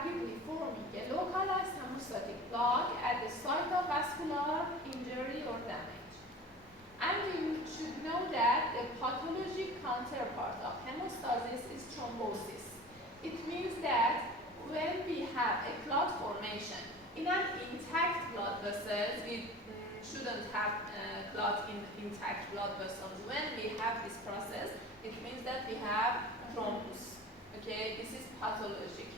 rapidly forming a localized hemostatic plaque at the site of vascular injury or damage. And you should know that the pathologic counterpart of hemostasis is thrombosis. It means that when we have a clot formation in an intact blood vessels, we shouldn't have clot in intact blood vessels. When we have this process, it means that we have thrombus. Okay, this is pathologic.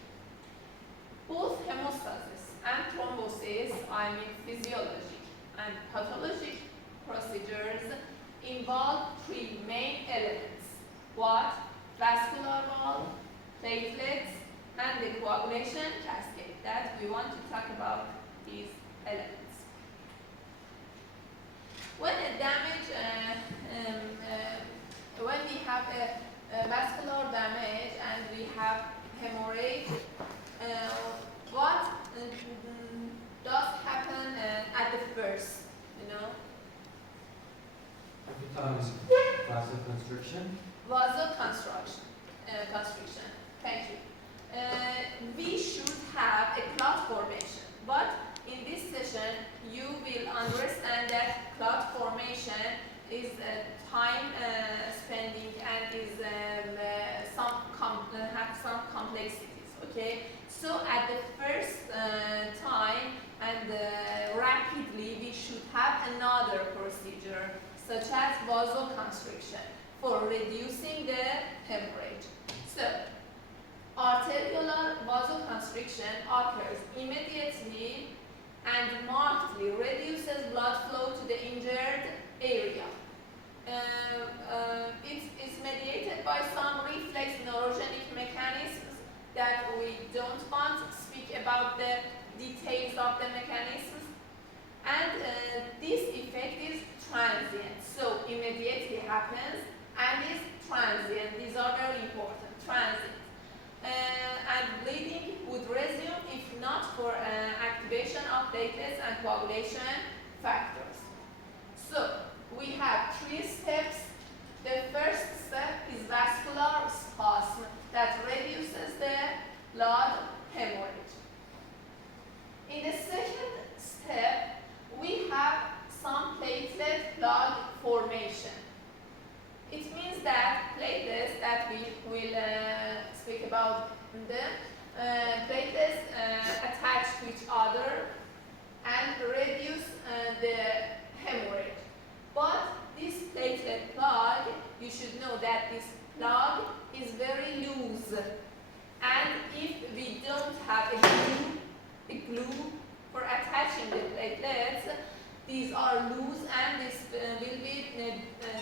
Both hemostasis and thrombosis, I mean physiologic and pathologic procedures, involve three main elements. What? Vascular wall, platelets, and the coagulation cascade. That we want to talk about these elements. When a damage, when we have a vascular damage and we have hemorrhage, what does happen at the first, you know? Vasoconstriction. Vasoconstriction. Constriction. Thank you. We should have a clot formation, but in this session you will understand that clot formation is time spending and is have some complexities. Okay, so at the first time and rapidly we should have another procedure such as vasoconstriction for reducing the hemorrhage. So arteriolar vasoconstriction occurs immediately and markedly reduces blood flow to the injured area. It is mediated by some reflex neurogenic mechanisms that we don't want to speak about the details of the mechanisms, and this effect is transient, so immediately happens and is transient. These are very important, transient. And bleeding would resume if not for activation of platelets and coagulation factors. So we have three steps. The first step is vascular spasm that reduces the blood hemorrhage. In the second step, we have some platelet plug formation. It means that platelets that we will speak about the platelets attach to each other and reduce the hemorrhage. But this platelet plug, you should know that this plug is very loose, and if we don't have a glue for attaching the platelets, these are loose and this will be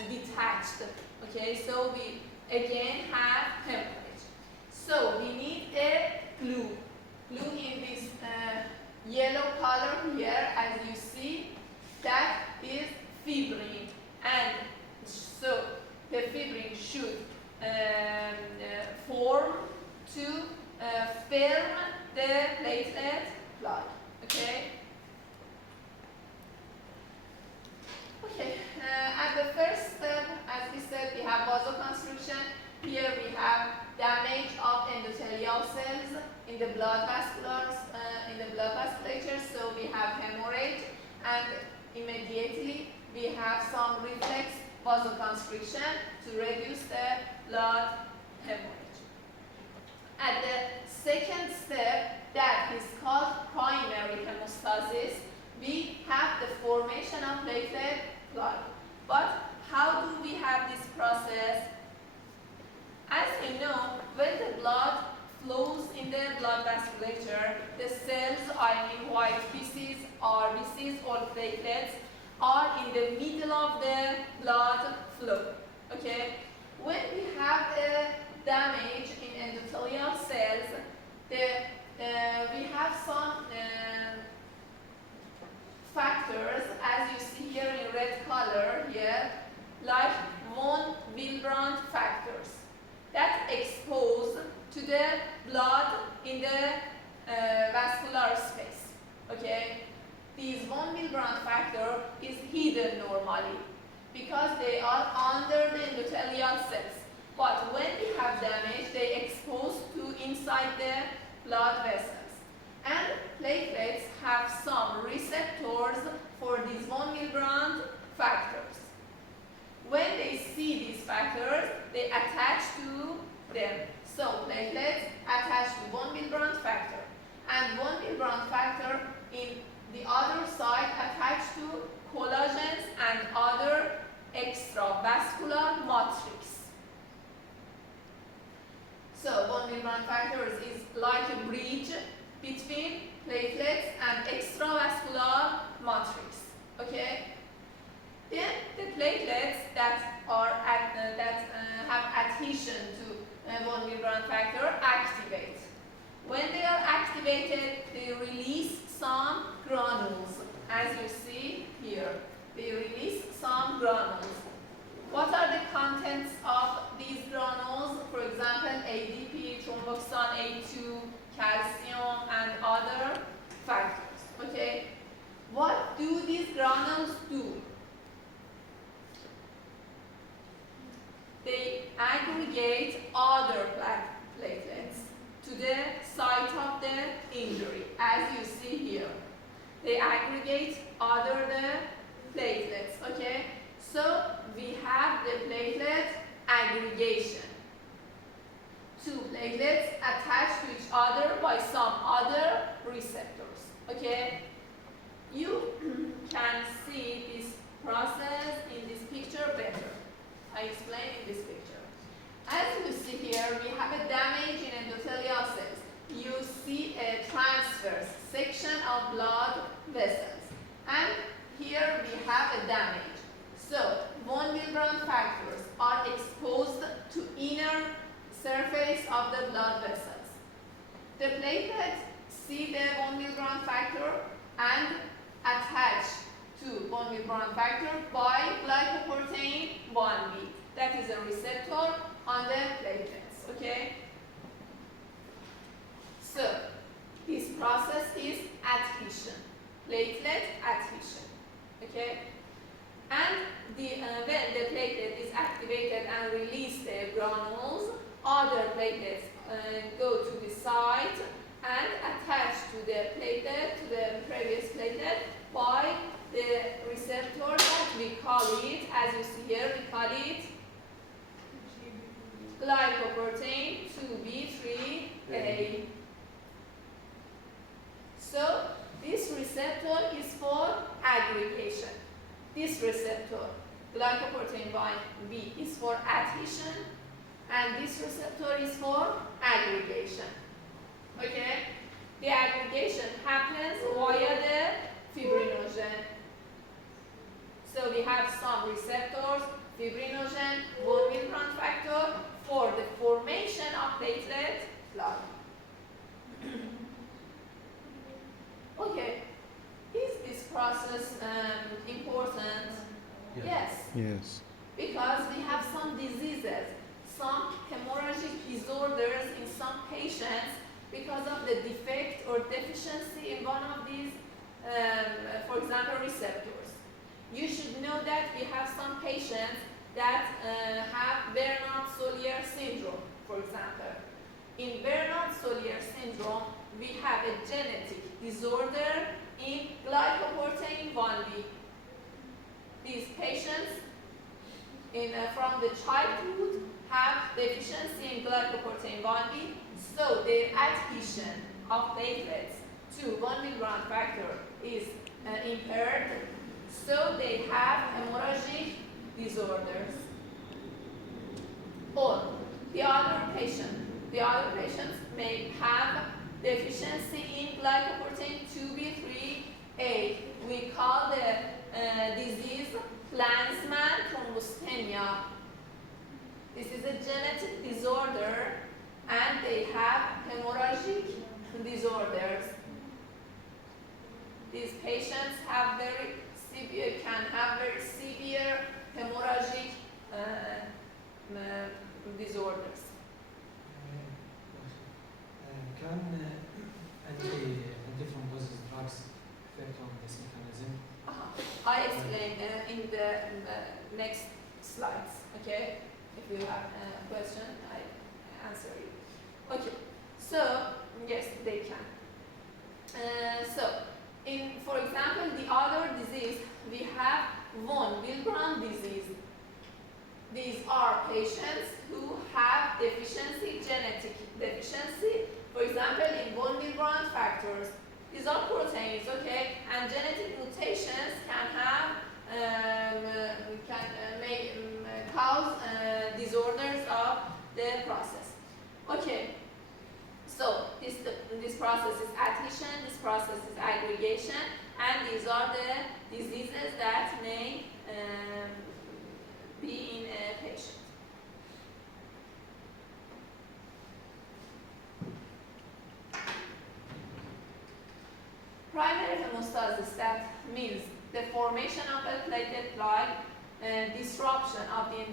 detached. Okay, so we again have hemorrhage. So we need a glue. Glue in this yellow color here, as you see, that is fibrin, and so the fibrin should form to firm the platelet plug. Okay. Okay. At the first step, as we said, we have vasoconstriction. Here we have damage of endothelial cells in the blood vasculature. So we have hemorrhage, and immediately we have some reflex vasoconstriction to reduce the blood hemorrhage. At the second step, that is called primary hemostasis, we have the formation of platelet plug. But how do we have this process? As we know, when the blood flows in the blood vasculature, the cells, I mean white feces, RBCs or platelets, are in the middle of the blood flow. Okay? When we have a damage in endothelial cells, we have some factors, as you see here in red color here, like von Willebrand factors that expose to the blood in the vascular space. Okay, these von Willebrand factor is hidden normally because they are under the endothelial cells. But when we have damage, they expose to inside the blood vessels. And platelets have some receptors for these von Willebrand factors. When they see these factors, they attach to them. So platelets attach to von Willebrand factor. And von Willebrand factor in the other side attach to collagens and other extravascular matrix. So von Willebrand factors is like a bridge between platelets and extravascular matrix. Okay. Then the platelets that are have adhesion to von Willebrand factor activate. When they are activated, they release some granules, as you see here. They release some granules. What are the contents of these granules? For example, ADP, thromboxane A2, calcium, and other factors. Okay. What do these granules do? They aggregate other platelets to the site of the injury, as you see here. They aggregate other platelets, okay? So we have the platelet aggregation. Two platelets attached to each other by some other receptors, okay? You can see this process in this picture better. I explain in this picture. As you see here, we have a damage in endothelial cells. You see a transverse section of blood vessels. And here we have a damage. So, von Willebrand factors are exposed to inner surface of the blood vessels. The platelets see the von Willebrand factor and attach to von Willebrand factor by glycoprotein 1b. That is a receptor on the platelets, okay? So, this process is adhesion, platelet adhesion, okay? And when the platelet is activated and release the granules, other platelets go to the site and attach to the platelet, to the previous platelet, by the receptor that we call it, as you see here, we call it glycoprotein 2b3a. So this receptor is for aggregation. This receptor, glycoprotein B, is for adhesion, and this receptor is for aggregation. Okay? The aggregation happens via the fibrinogen. So we have some receptors, fibrinogen, von Willebrand factor, for the formation of platelet blood. Okay, is this process important? Yes. Yes. Because we have some diseases, some hemorrhagic disorders in some patients because of the defect or deficiency in one of these, for example, receptors. You should know that we have some patients that have Bernard-Soulier syndrome, for example. In Bernard-Soulier syndrome, we have a genetic disorder in glycoprotein 1b. These patients from the childhood have deficiency in glycoprotein 1b, so their adhesion of platelets to von Willebrand factor is impaired, so they have hemorrhagic disorders. Or the other patients may have deficiency in glycoprotein 2b3a. We call the disease Lanzmann thrombosthenia. This is a genetic disorder, and they have hemorrhagic disorders. These patients have can have very severe hemorrhagic disorders. Can anti-thrombosis drugs affect on this mechanism? I explain in the next slides. Okay, if you have a question, I answer you. Okay, So yes, they can. So, for example, the other disease, we have von Willebrand disease. These are patients who have deficiency, genetic deficiency, for example, in von Willebrand factors. These are proteins, okay, and genetic mutations can have may cause disorders of the process. Okay. So this process is adhesion, this process is aggregation, and these are the diseases that may be in a patient. Primary hemostasis, that means the formation of a platelet like disruption of the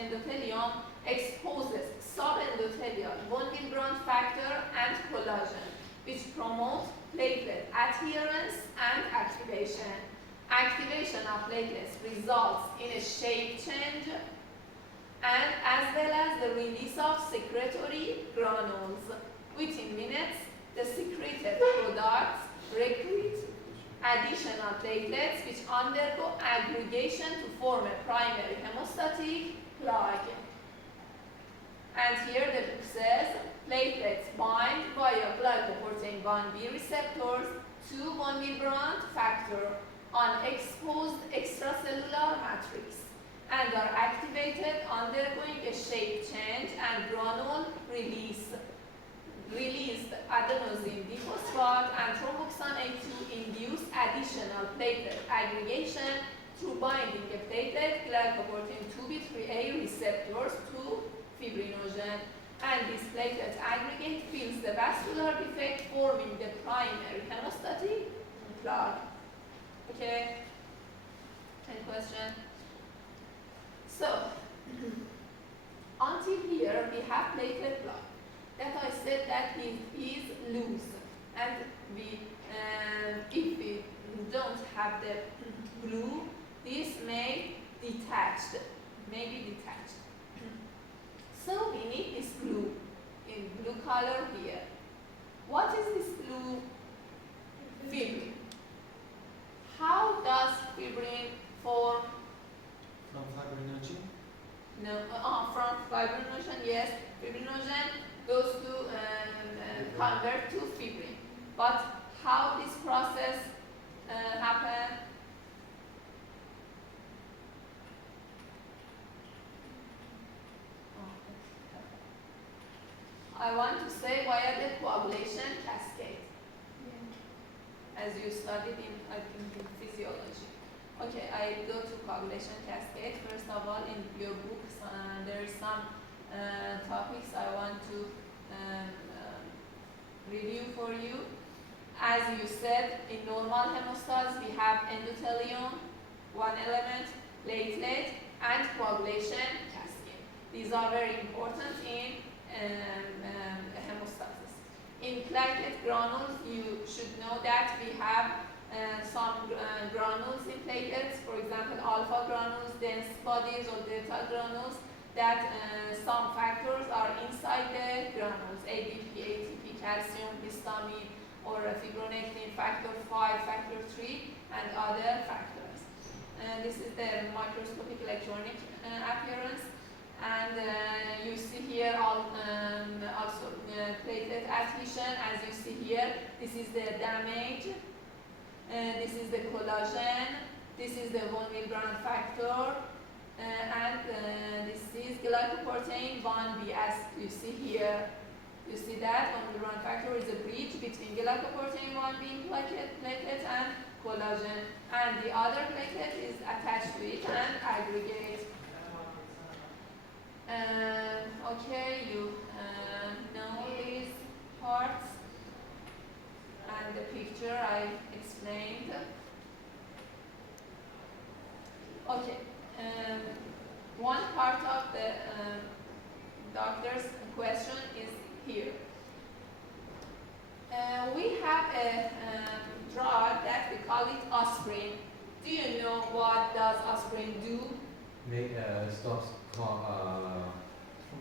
endothelium exposes subendothelial von Willebrand factor and collagen, which promote platelet adherence and activation. Activation of platelets results in a shape change and as well as the release of secretory granules. Within minutes, the secreted products recruit additional platelets which undergo aggregation to form a primary hemostatic plug. And here the book says platelets bind via glycoprotein 1b receptors to von Willebrand factor on exposed extracellular matrix and are activated undergoing a shape change and granule release. Released adenosine diphosphate and thromboxane A2 induce additional platelet aggregation through binding a platelet glycoprotein 2b3a receptors to fibrinogen, and this platelet aggregate fills the vascular defect, forming the primary hemostatic plug. Okay? Any question? So, until here we have platelet plug. That I said that it is loose, and if we don't have the glue, this may be detached. So we need this glue in blue color here. What is this glue? Fibrin. How does fibrin form? From fibrinogen? No, from fibrinogen, yes. Fibrinogen goes to convert to fibrin. But how this process happen? I want to say via the coagulation cascade, as you studied in, I think, in physiology. Okay, I go to coagulation cascade. First of all, in your books, there is some topics I want to review for you. As you said, in normal hemostasis, we have endothelium, one element, platelet, and coagulation cascade. These are very important in hemostasis. In platelet granules, you should know that we have some granules in platelets, for example, alpha granules, dense bodies, or delta granules, that some factors are inside the granules, ADP, ATP, calcium, histamine, or fibronectin, factor 5, factor 3, and other factors. This is the microscopic electronic appearance. And you see here also platelet adhesion. As you see here, this is the damage, this is the collagen, this is the von Willebrand factor, and this is glycoprotein 1b. As you see here, you see that von Willebrand factor is a bridge between glycoprotein 1b platelet and collagen, and the other platelet is attached to it and aggregate. Okay, you know these parts and the picture I explained. Okay, one part of the doctor's question is here. We have a drug that we call it aspirin. Do you know what does aspirin do? Stops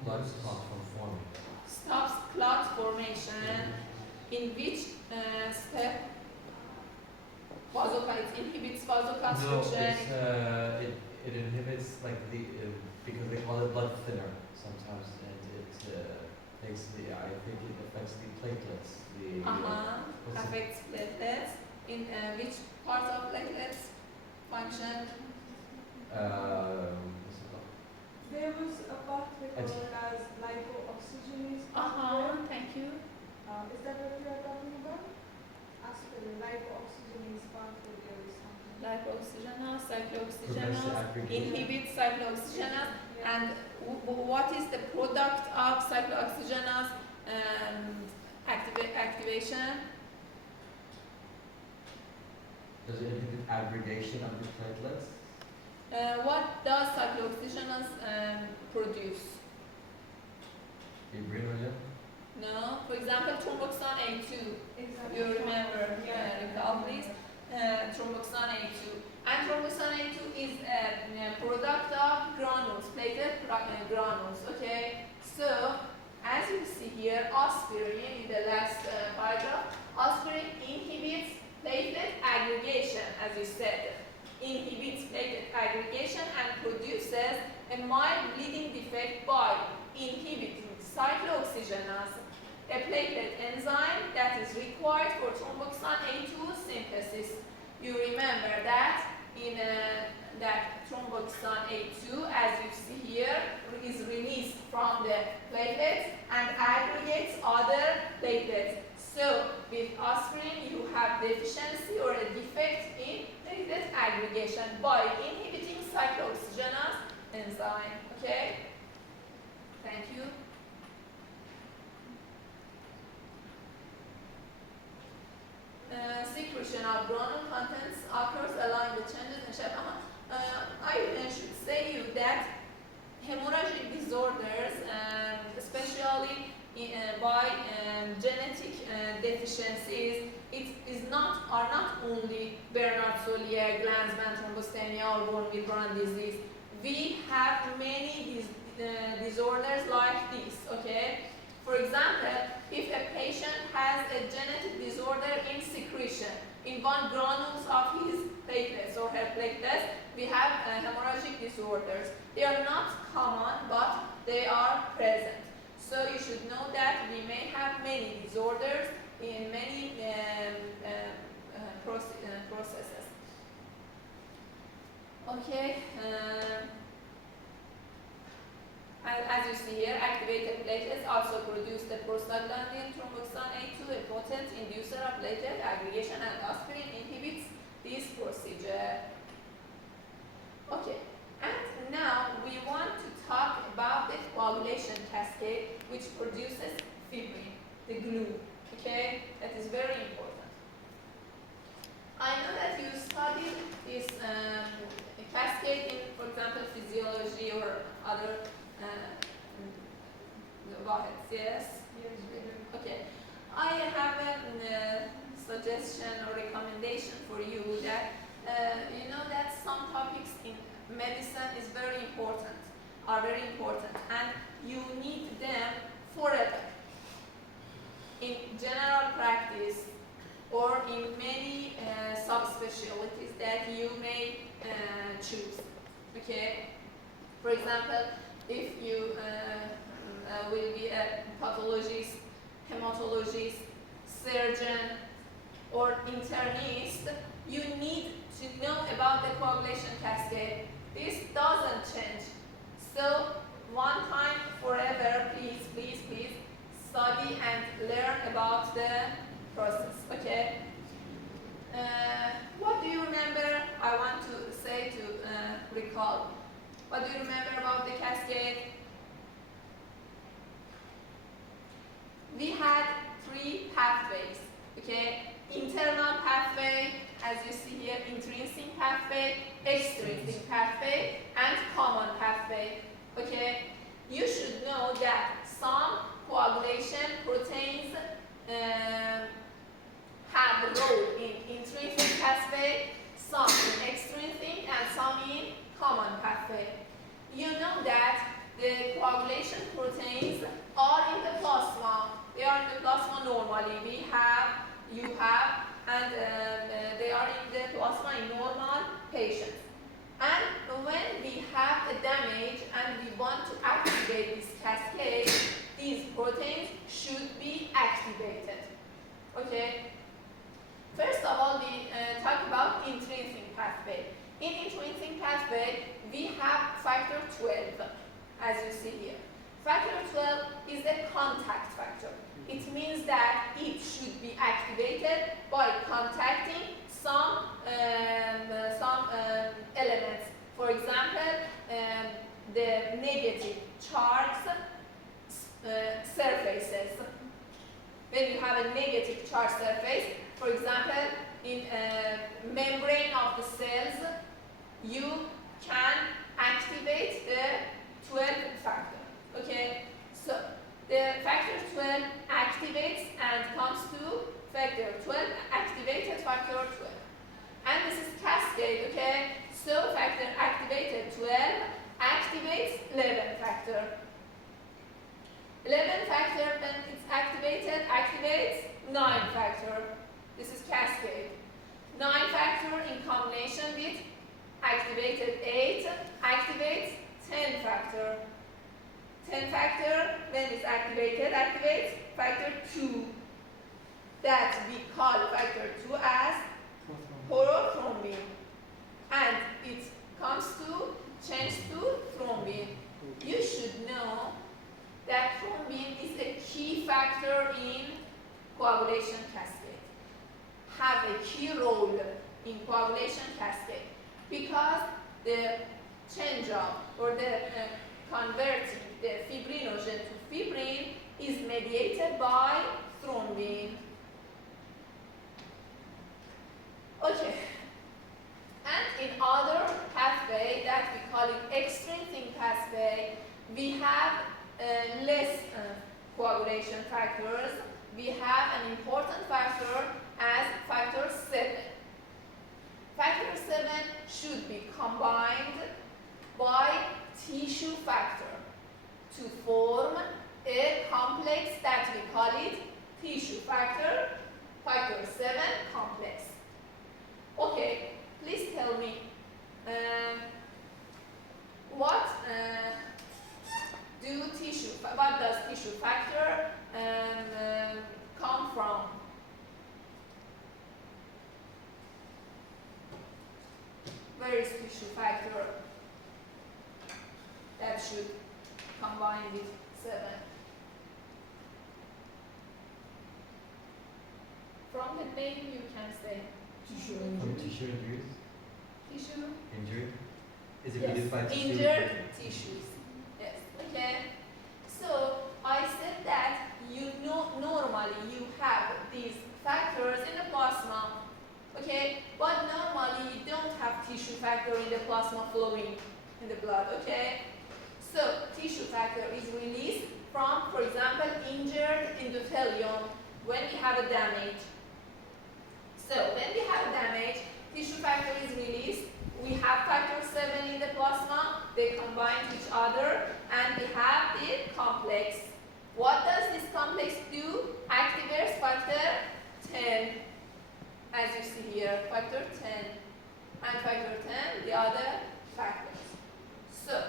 blood clots from forming. Stops clot formation, in which step it inhibits No, vasoconstriction. it inhibits like because they call it blood thinner sometimes, and it makes I think it affects the platelets. What's it- Affects platelets. In which part of platelets function? What's it called? There was a pathway called as lipooxygenase pathway. Thank you. Is that what you are talking about? Aspirin, lipooxygenase pathway, there is something. Lipoxygenase, Prevents the cyclooxygenase, aggregation. inhibits cyclooxygenase. Yeah. And what is the product of cyclooxygenase activation? Does it inhibit aggregation of the platelets? What does cyclooxygenase produce? Fibrinogen? No, for example, thromboxane A2. Exactly. You remember, Yeah. recall please. Thromboxane A2. And thromboxane A2 is a product of granules, platelet granules, okay? So, as you see here, aspirin in the last paragraph, aspirin inhibits platelet aggregation, as you said. Inhibits platelet aggregation and produces a mild bleeding defect by inhibiting cyclooxygenase, a platelet enzyme that is required for thromboxane A2 synthesis. You remember that in that thromboxane A2, as you see here, is released from the platelets and aggregates other platelets. So with aspirin, you have deficiency or a defect in platelet aggregation by inhibiting cyclooxygenase enzyme. Okay? Thank you. Secretion of granule contents occurs along the changes in shape. I should say you that hemorrhagic disorders, especially by genetic deficiencies, are not only Bernard-Soulier, Glanzmann thrombostemia, or von Willebrand disease. We have many disorders like this. Okay. For example, if a patient has a genetic disorder in secretion in one granules of his platelets or her platelets, we have hemorrhagic disorders. They are not common, but they are present. So you should know that we may have many disorders in many processes. Okay. As you see here, activated platelets also produce the prostaglandin thromboxane A2, a potent inducer of platelet aggregation, and aspirin inhibits this procedure. Okay, and now we want to talk about the coagulation cascade which produces fibrin, the glue. Okay, that is very important. I know that you studied this cascade in, for example, physiology or other yes? Okay. I have a suggestion or recommendation for you that you know that some topics in medicine are very important, and you need them forever. In general practice or in many subspecialties that you may choose. Okay. For example, if you will be a pathologist, hematologist, surgeon, or internist, you need to know about the coagulation cascade. This doesn't change. So one time forever, please study and learn about the process. Okay. What do you remember? I want to say to recall. What do you remember about the cascade? We had 3 pathways. Okay. Internal pathway, as you see here, intrinsic pathway, extrinsic pathway, and common pathway. Okay. You should know that some coagulation proteins have a role in intrinsic pathway, some in extrinsic, and some in common pathway. You know that the coagulation proteins are in the +1 normally you have, and they are in the plasma in normal patients. And when we have a damage and we want to activate this cascade, these proteins should be activated. Okay? First of all, we talk about intrinsic pathway. In intrinsic pathway, we have factor 12, as you see here. Factor 12 is a contact factor. It means that it should be activated by contacting some elements. For example, the negative charged surfaces. When you have a negative charge surface, for example, in a membrane of the cells, you can activate the 12 factor. Okay, so the factor 12 activates and comes to factor 12, activated factor 12. And this is cascade, okay? So factor activated 12 activates 11 factor. 11 factor, when it's activated, activates 9 factor. This is cascade. 9 factor in combination with activated 8 activates 10 factor. 10 factor, when it's activated, activates factor 2. That we call factor 2 as porothrombin. And it comes to change to thrombin. You should know that thrombin is a key factor in coagulation cascade. Have a key role in coagulation cascade because the change of or the converting the fibrinogen to fibrin is mediated by thrombin. Okay. And in other pathway that we call it extrinsic pathway, we have less coagulation factors. We have an important factor as factor 7. Factor 7 should be combined by tissue factor to form a complex that we call it tissue factor, factor 7 complex. Okay, please tell me what does tissue factor come from? Where is tissue factor that should combine with 7? From the name you can say tissue From injury. tissue injuries? Tissue? Injury? Is it Yes, produced by tissue? injured tissues. Yes, okay. So I said that you know normally you have these factors in the plasma, okay, but normally you don't have tissue factor in the plasma flowing in the blood, okay. So tissue factor is released from, for example, injured endothelium when we have a damage. So when we have a damage, tissue factor is released. We have factor 7 in the plasma, they combine with each other, and we have the complex. What does this complex do? Activates factor 10, as you see here, factor 10, and factor 10, the other factors. So,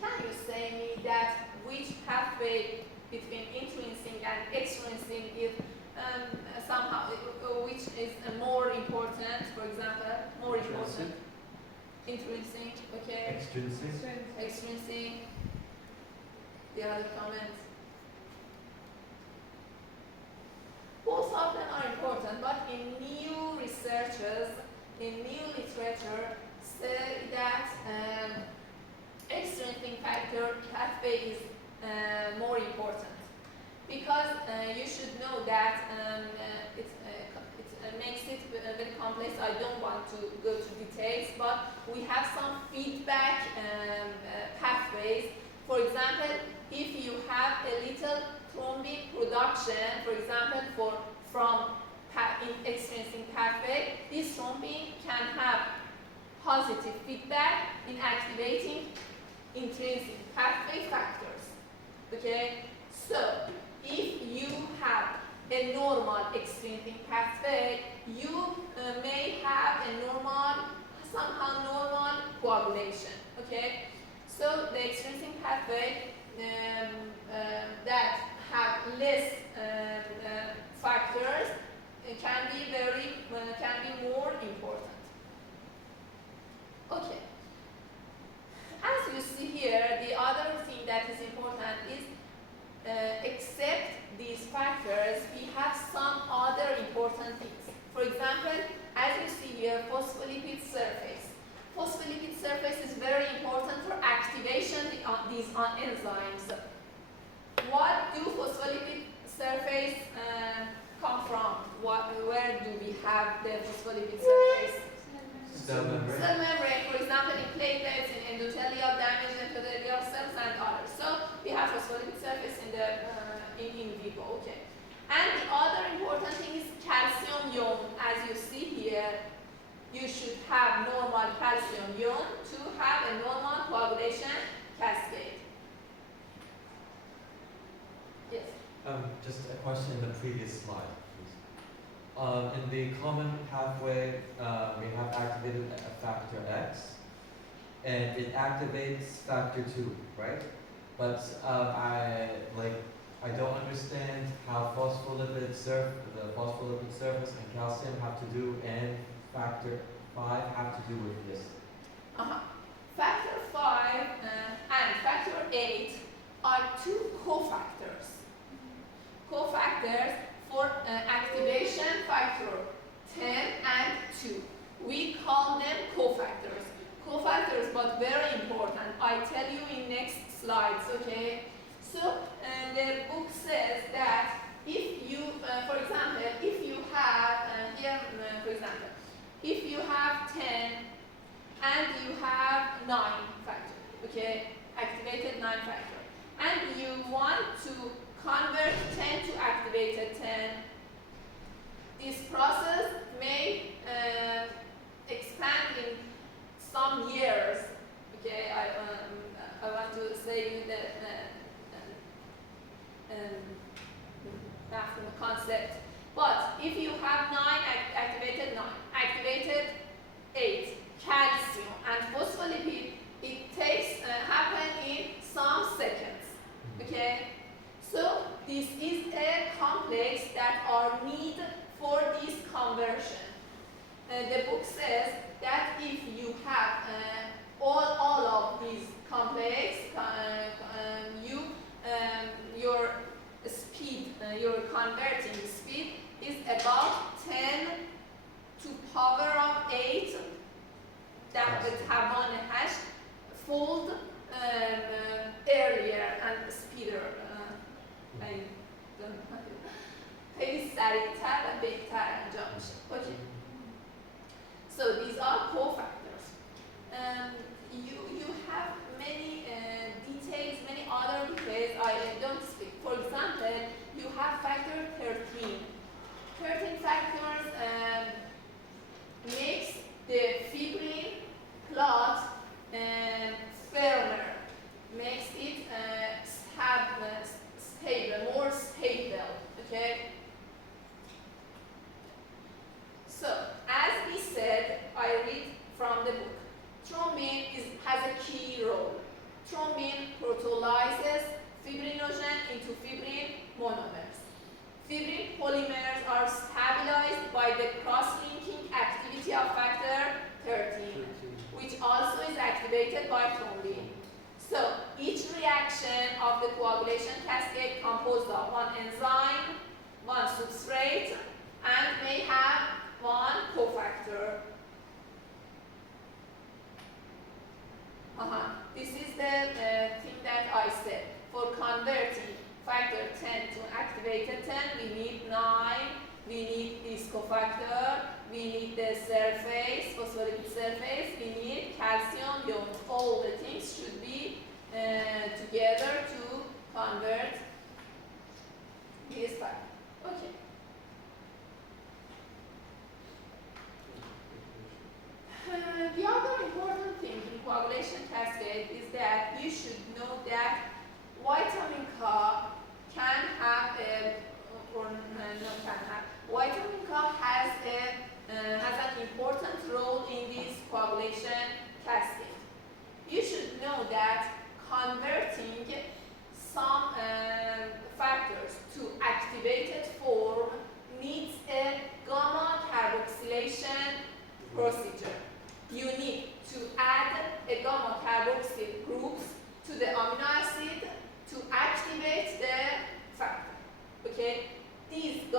can you say me that which pathway between intrinsic and extrinsic is somehow, which is more important, for example, more important? Intrinsic, okay. Extrinsic? Extrinsic. The other comments. Both of them are important, but in new researches, in new literature, say that extrinsic factor pathway is more important. Because you should know that it makes it very complex. I don't want to go to details, but we have some feedback pathways. For example, if you have a little thrombin production, for example, from in extrinsic pathway, this thrombin can have positive feedback in activating intrinsic pathway factors. Okay, so if you have a normal extrinsic pathway, you may have a somehow normal coagulation. Okay, so the extrinsic pathway that have less factors can be more important. Okay. As you see here, the other thing that is important is except these factors, we have some other important things. For example, as you see here, phospholipid surface. Phospholipid surface is very important for activation of these enzymes. What do phospholipid surface come from? Where do we have the phospholipid surface? Cell membrane. Cell membrane, for example, in platelets, in endothelial damage, endothelial cells, and others. So we have phospholipid surface in the in vivo. Okay. And the other important thing is calcium ion. As you see here, you should have normal calcium ion to have a normal coagulation cascade. Yes. Just a question in the previous slide, please. In the common pathway, we have activated a factor X, and it activates factor 2, right? But I don't understand how the phospholipid surface and calcium have to do, and factor 5 have to do with this. Factor 5 and factor 8 are two cofactors. Cofactors for activation factor 10 and 2. We call them cofactors. Cofactors, but very important. I tell you in next slides, okay? So the book says that if you, for example, if you have, for example, if you have 10 and you have 9 factor, okay? Activated 9 factor. And you want to convert 10 to activated 10. This process may expand in some years. Okay, I want to say you the concept. But if you have 9 activated 9, activated 8, calcium and phospholipid, it takes happen in some seconds. Okay. So this is a complex that are needed for this conversion. The book says that if you have all of these complex, your speed, your converting speed is about 10 to power of 8. That would have on a hash fold earlier and speeder. خیلی سریعتر و بهتر انجام میشه. Okay. So these are cofactors. You have many details, many other details I don't speak. For example, you have factor 13. 13 factors makes the fibrin clot firmer, makes it stable, more stable. Okay. So, as we said, I read from the book. Thrombin has a key role. Thrombin protolyzes fibrinogen into fibrin monomers. Fibrin polymers are stabilized by the cross-linking activity of factor 13, which also is activated by thrombin. So, each reaction of the coagulation cascade composed of one enzyme, one substrate, and may have one cofactor. This is the thing that I said. For converting factor 10 to activated 10, we need 9, we need this cofactor, we need the surface, phospholipid surface, we need calcium ions. All the things should be together to convert this factor. Okay. The other important thing in coagulation cascade is that you should know that vitamin K can have a, or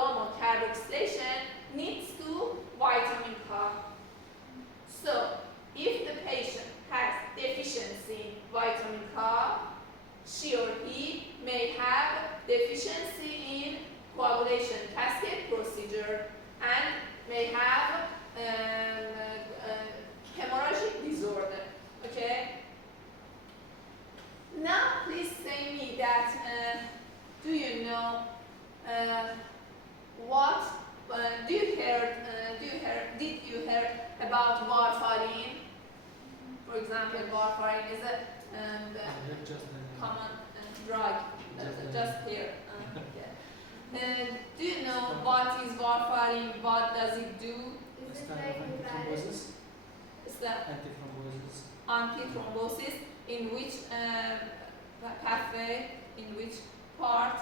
gamma carboxylation needs to vitamin K. So, if the patient has deficiency in vitamin K, she or he may have deficiency in coagulation cascade procedure and may have hemorrhagic disorder. Okay? Now, please say me that do you know what did you hear about warfarin? For example, warfarin is a common drug just here. Do you know what is warfarin? What does it do? Is It's it kind like of antithrombosis. It's the Antithrombosis. antithrombosis in which pathway, in which part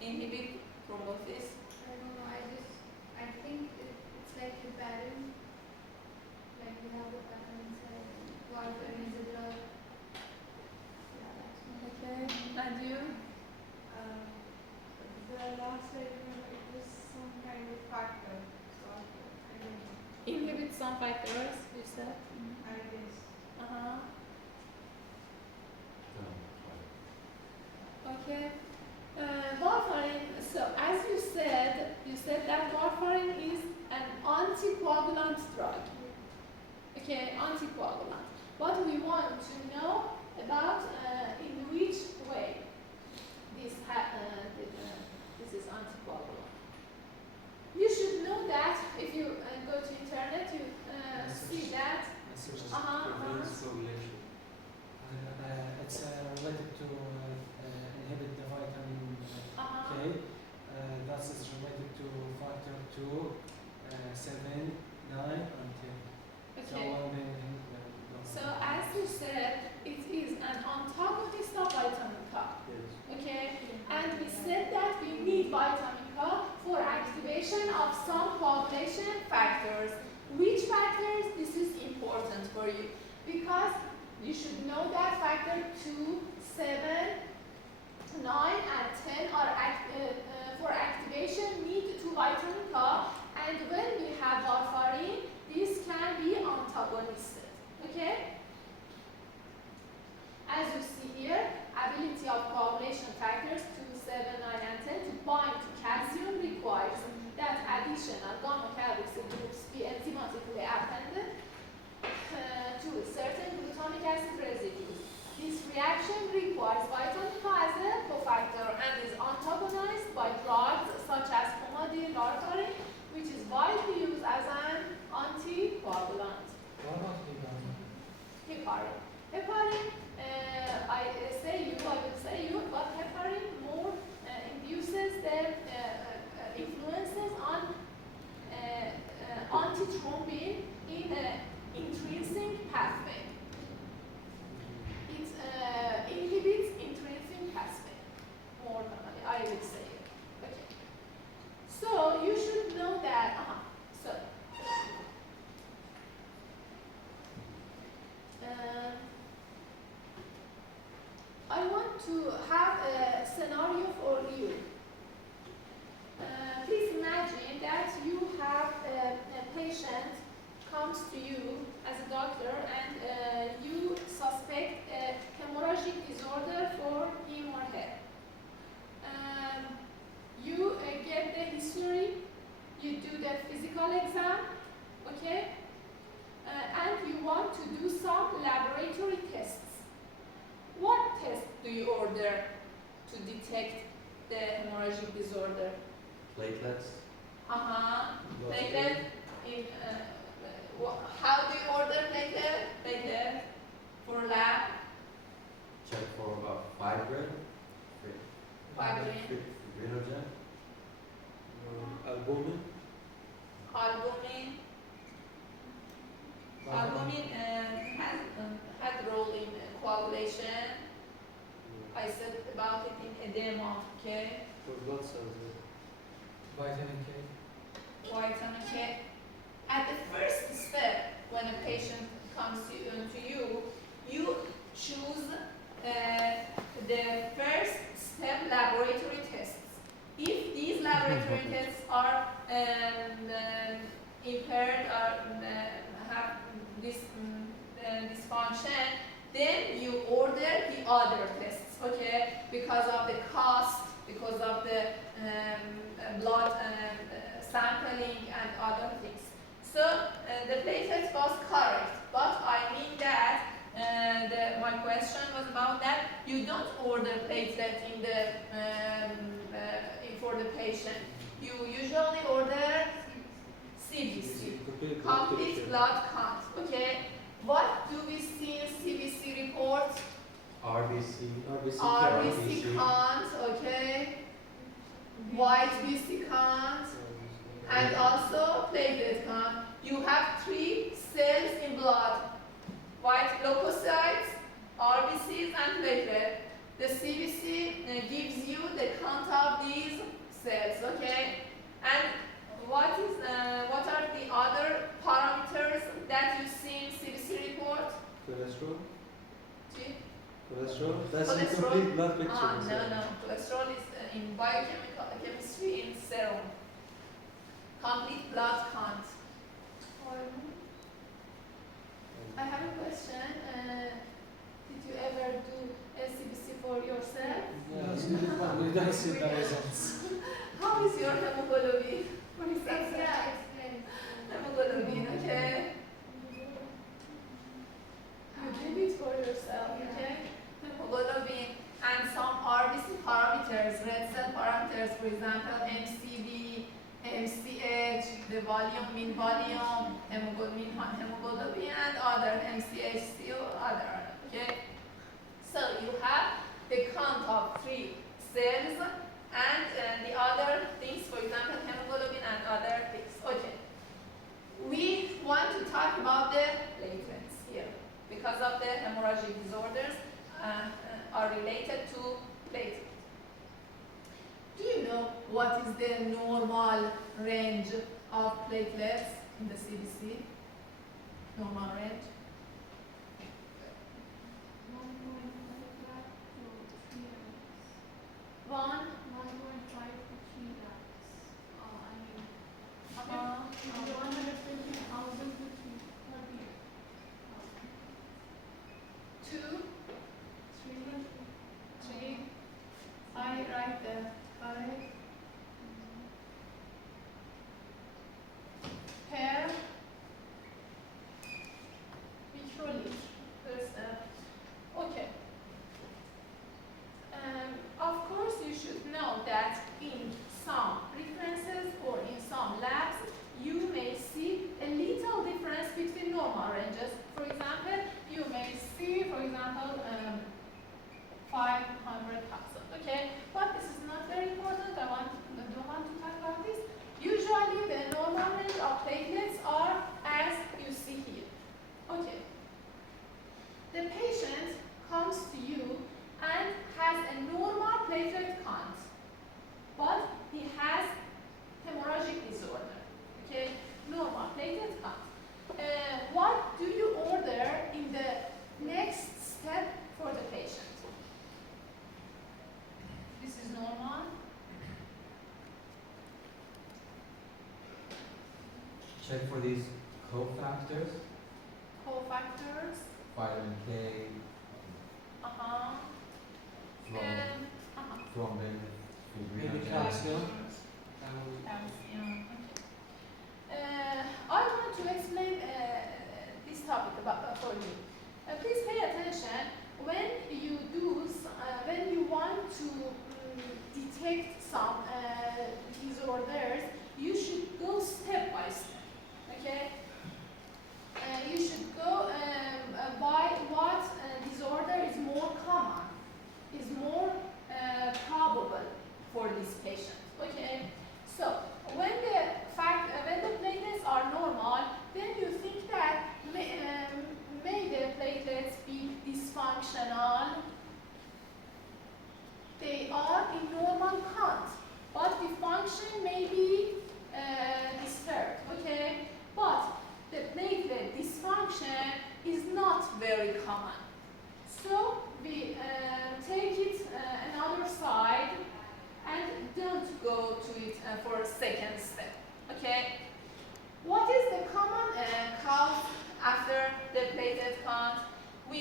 inhibit thrombosis? I don't know, I think it's like a pattern, like we have the pattern inside, warfarin is a drug. Yeah, that's one. Okay, and you? The last I remember it was some kind of factor. So I don't know. Inhibit some factors, you said? I guess. Uh-huh. Okay. Warfarin, so as you said that warfarin is an anticoagulant drug. Okay, anticoagulant. What we want to know about in which way this is anticoagulant. You should know that if you go to internet, you see that. Message Uh-huh. coagulation. It's related to inhibit the vitamin Uh-huh. K. That is related to factor 2, 7, 9, and 10. So Okay. one may inhibit them. So as you said, it is an antagonist of vitamin K. Yes. Okay, and we said that we need vitamin K for activation of some coagulation factors. Which factors? This is important for you because you should know that factor 2, 7, 9, and 10 are for activation need to vitamin K, and when we have warfarin, this can be antagonistic. Okay? As you see here, ability of coagulation factors 2, 7, 9, and 10 to bind to calcium requires that additional gamma carboxyl groups be enzymatically appended to certain glutamic acid residues. This reaction requires vitamin K as a cofactor and is antagonized by drugs such as pomadic warfarin, which is widely used as an anticoagulant. What about the Heparin. Heparin, I will say you, but heparin more induces the influences on antithrombin in intrinsic pathway. It inhibits intrinsic pathway more normally, I will say it. Okay. So you should know that. So. I want to have a scenario for you. Please imagine that you have a patient comes to you as a doctor and you suspect a hemorrhagic disorder for him or her. You get the history, you do the physical exam, okay? And you want to do some laboratory tests. What test do you order to detect the hemorrhagic disorder? Platelets. Platelet. How do you order platelet? Platelet for lab. Check for fibrin. Fibrin. Fibrinogen. Albumin. Albumin. Albumin has role in coagulation. I said about it in edema. Okay. For blood cells. Vitamin K. Vitamin K. At the first step, when a patient comes to you, you choose the first step laboratory tests. If these laboratory tests are impaired or have this dysfunction, then you order the other tests, okay? Because of the cost, because of the blood sampling and other things. So the platelet was correct, but I mean that my question was about that you don't order platelet in the for the patient. You usually order CBC, complete blood count. Okay, what do we see in CBC report? RBC. RBC count, okay, white BC count, and also platelet count. You have 3 cells in blood: white leukocytes, RBCs, and platelet. The CBC gives you the count of these cells, okay? And what are the other parameters that you see in CBC report? Cholesterol. See? Cholesterol. That's Cholesterol? incomplete blood picture. No. Cholesterol is in biochemical chemistry in serum. Complete blood count. I have a question. Did you ever do CBC for yourself? Yes, we don't see the results. How is your hemoglobin? What is that? It's very Hemoglobin, okay? You did it for yourself, okay? Hemoglobin and some RBC parameters, red cell parameters, for example, MCV, MCH, the volume, mean volume, hemoglobin, and other MCH, still other, okay? So you have the count of 3 cells and the other things, for example, hemoglobin and other things. Okay. We want to talk about the platelets here because of the hemorrhagic disorders are related to platelets. Do you know what is the normal range of platelets in the CBC? Normal range? 1. 1.5 to 3 lakhs. I mean, Uh-huh. 120,000 to 30,000. 2. 3. 3. I write the 5. Per. Microliter. There's okay. Of course, you should know that in some references or in some labs, you may see a little difference between normal ranges. For example, you may see, for example, 500,000. Okay, but this is not very important. I don't want to talk about this. Usually, the normal range of platelets are as you see here. Okay. The patient comes to you and has a normal platelet count, but he has hemorrhagic disorder. Okay, normal platelet count. What do you order in the next step for the patient? This is normal. Check for these cofactors, Cofactors. vitamin K, Uh-huh. thrombin, Maybe fibrin. calcium. Calcium. Okay. I want to explain this topic for you. Please pay attention when you when you want to detect some disorders. You should go step by step. Okay. You should go by what disorder is more common, is more probable for this patient. Okay.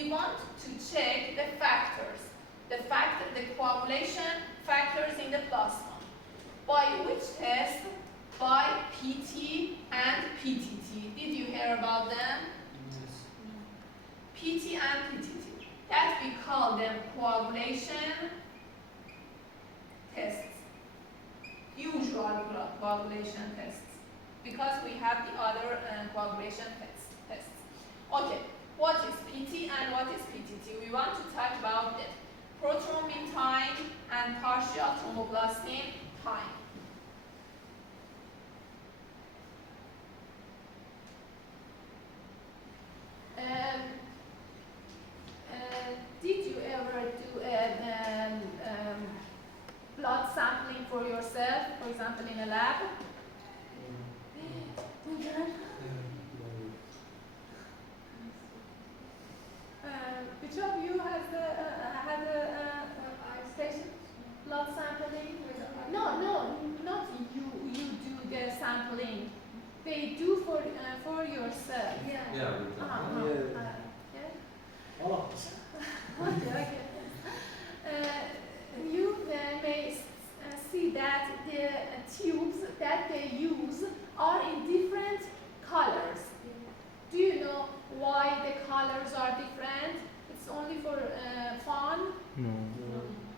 we want to check the factors, the coagulation factors in the plasma. By which test? By PT and PTT. Did you hear about them? Yes. PT and PTT. That we call them coagulation tests. Usual coagulation tests. Because we have the other coagulation tests. Okay, what is PT and what is PTT? We want to talk about the prothrombin time and partial thromboplastin time. Did you ever do blood sampling for yourself, for example, in a lab? Which of you has had a station blood sampling? No, not you. You do the sampling. They do for yourself. Yeah. Yeah, we can. Yeah. All of us. Okay. You may see that the tubes that they use are in different colors. Do you know why the colors are different? It's only for fun? No.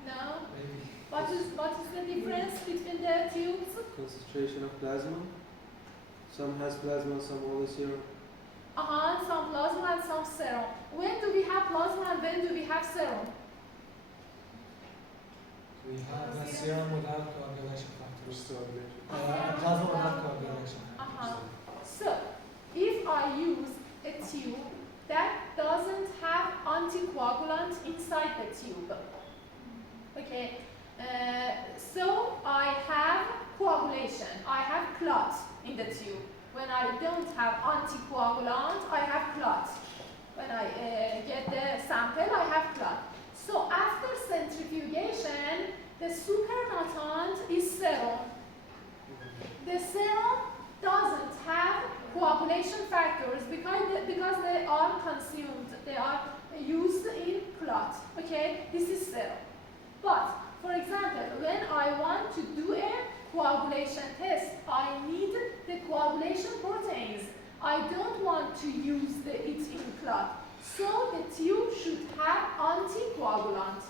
No? Maybe. What is the difference between the tubes? Concentration of plasma. Some has plasma, some only serum. Some plasma and some serum. When do we have plasma and when do we have serum? We have a serum without coagulation factors. Coagulation. Plasma without coagulation Uh-huh. factors. So, if I use a tube that doesn't have anticoagulant inside the tube, okay, so I have coagulation, I have clot in the tube. When I don't have anticoagulant, I have clot. When I get the sample, I have clot. So after centrifugation, the supernatant is serum. The serum doesn't have coagulation factors because they are consumed, they are used in clot. Okay, this is serum. But for example, when I want to do a coagulation test, I need the coagulation proteins. I don't want to use it in clot. So the tube should have anticoagulant.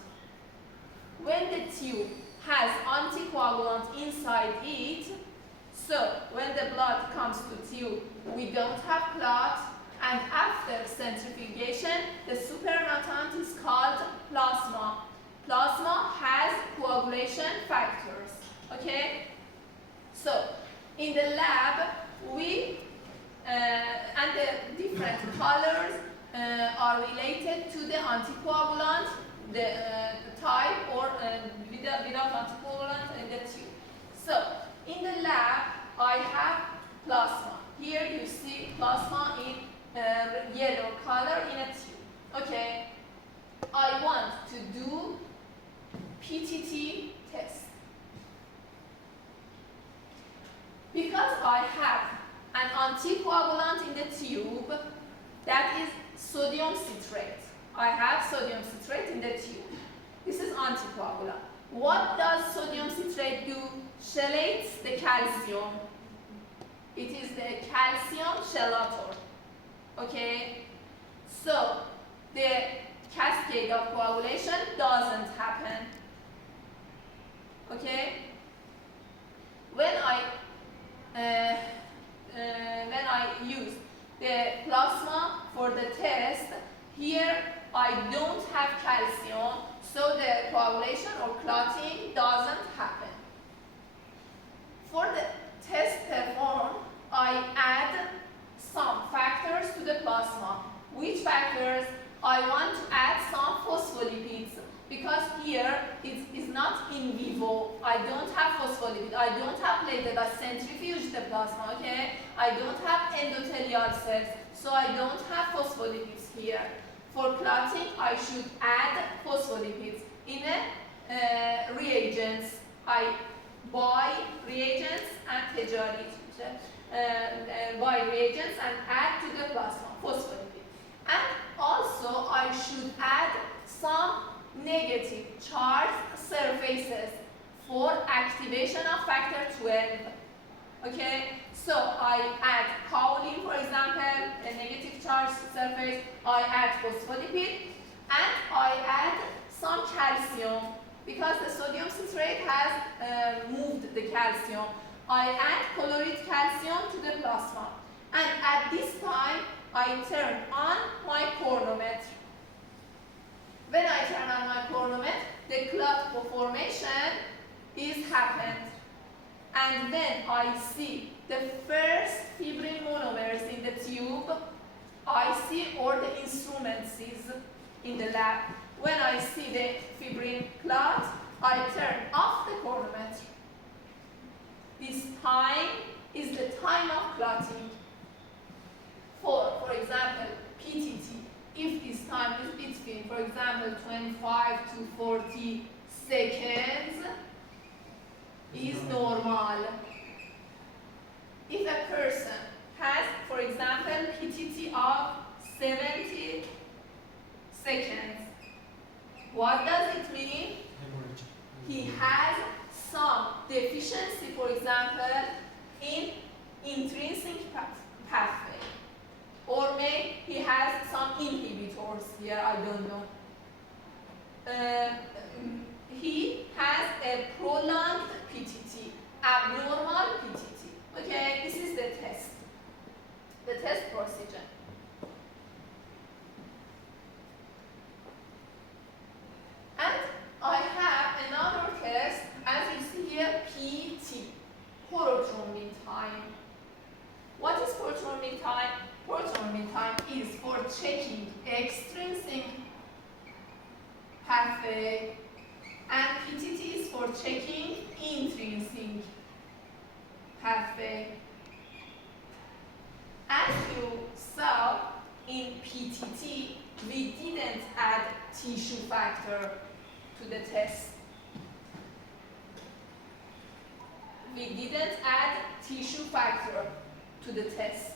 When the tube has anticoagulant inside it, so when the blood comes to tube, we don't have clot, and after centrifugation, the supernatant is called plasma. Plasma has coagulation factors, okay? So, in the lab, we, and the different colors are related to the anticoagulant, the type, or without anticoagulant in the tube. So, in the lab, I have plasma. Here you see plasma in yellow color in a tube. Okay, I want to do PTT test. Because I have an anticoagulant in the tube, that is sodium citrate. I have sodium citrate in the tube. This is anticoagulant. What does sodium citrate do? Chelates the calcium. It is the calcium chelator. Okay? So, the cascade of coagulation doesn't happen. Okay? When I use the plasma for the test, here I don't have calcium, so the coagulation or clotting doesn't happen. For the test performed, I add some factors to the plasma. Which factors? I want to add some phospholipids because here it is not in vivo. I don't have phospholipids. I don't have platelets. I centrifuge the plasma, okay? I don't have endothelial cells, so I don't have phospholipids here. For clotting, I should add phospholipids. In reagents, I buy reagents and تجاری buy reagents and add to the plasma phospholipid. And also also I should add some negative charged surfaces for activation of factor 12. Okay, so I add kaolin, for example, a negative charged surface, I add phospholipid, and I add some calcium because the sodium citrate has moved the calcium. I add chloride calcium to the plasma, and at this time I turn on my chronometer. When I turn on my chronometer, the clot formation is happened. And then I see the first fibrin monomers in the tube, I see all the instruments is in the lab. When I see the fibrin clot, I turn off the chronometer. This time is the time of clotting. For example, PTT, if this time is between, for example, 25 to 40 seconds, is normal. If a person has, for example, PTT of 70 seconds, what does it mean? Hemorrhage. He has some deficiency, for example, in intrinsic pathway. Or maybe he has some inhibitors here, I don't know. He has a prolonged PTT, abnormal PTT. Okay, this is the test procedure. And I have another test, as you see here, PT, prothrombin time. What is prothrombin time? Prothrombin time is for checking extrinsic pathway, and PTT is for checking intrinsic pathway. As you saw in PTT, we didn't add tissue factor to the test. We didn't add tissue factor to the test.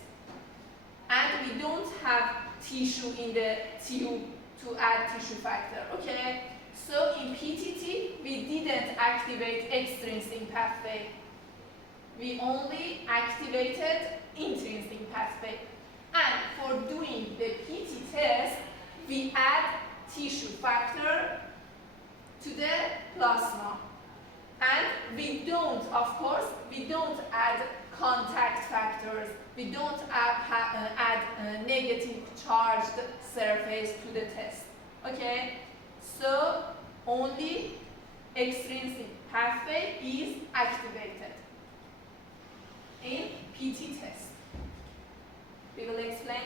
And we don't have tissue in the tube to add tissue factor, okay? So in PTT, we didn't activate extrinsic pathway. We only activated intrinsic pathway. And for doing the PT test, we add tissue factor to the plasma. And we don't, of course, we don't add contact factors. We don't add negative charged surface to the test. Okay? So only extrinsic pathway is activated in PT test. We will explain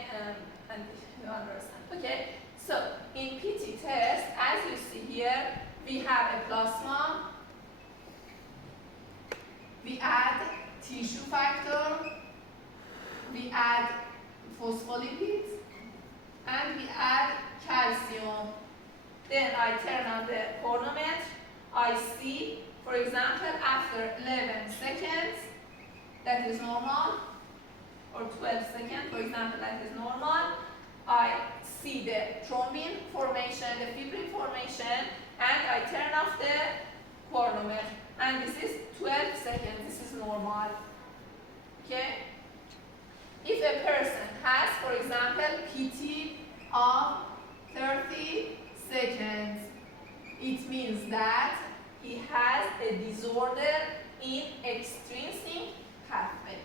and you understand. Okay? So in PT test, as you see here, we have a plasma. We add tissue factor, we add phospholipids, and we add calcium. Then I turn on the chronometer. I see, for example, after 11 seconds, that is normal, or 12 seconds, for example, that is normal. I see the thrombin formation, the fibrin formation, and I turn off the chronometer. And this is 12 seconds, this is normal. Okay? If a person has, for example, PT of 30 seconds, it means that he has a disorder in extrinsic pathway.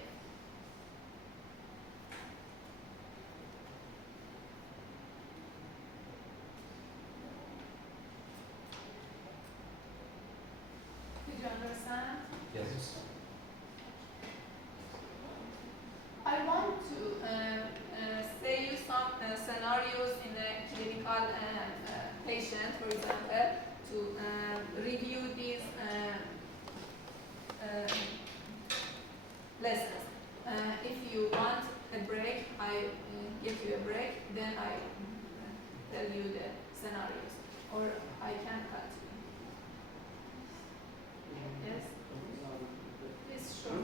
Did you understand? Yes. I want to say you some scenarios in a clinical patient, for example, to review these lessons. If you want a break, I give you a break, then I tell you the scenarios, or I can cut. Yes? Please, sure.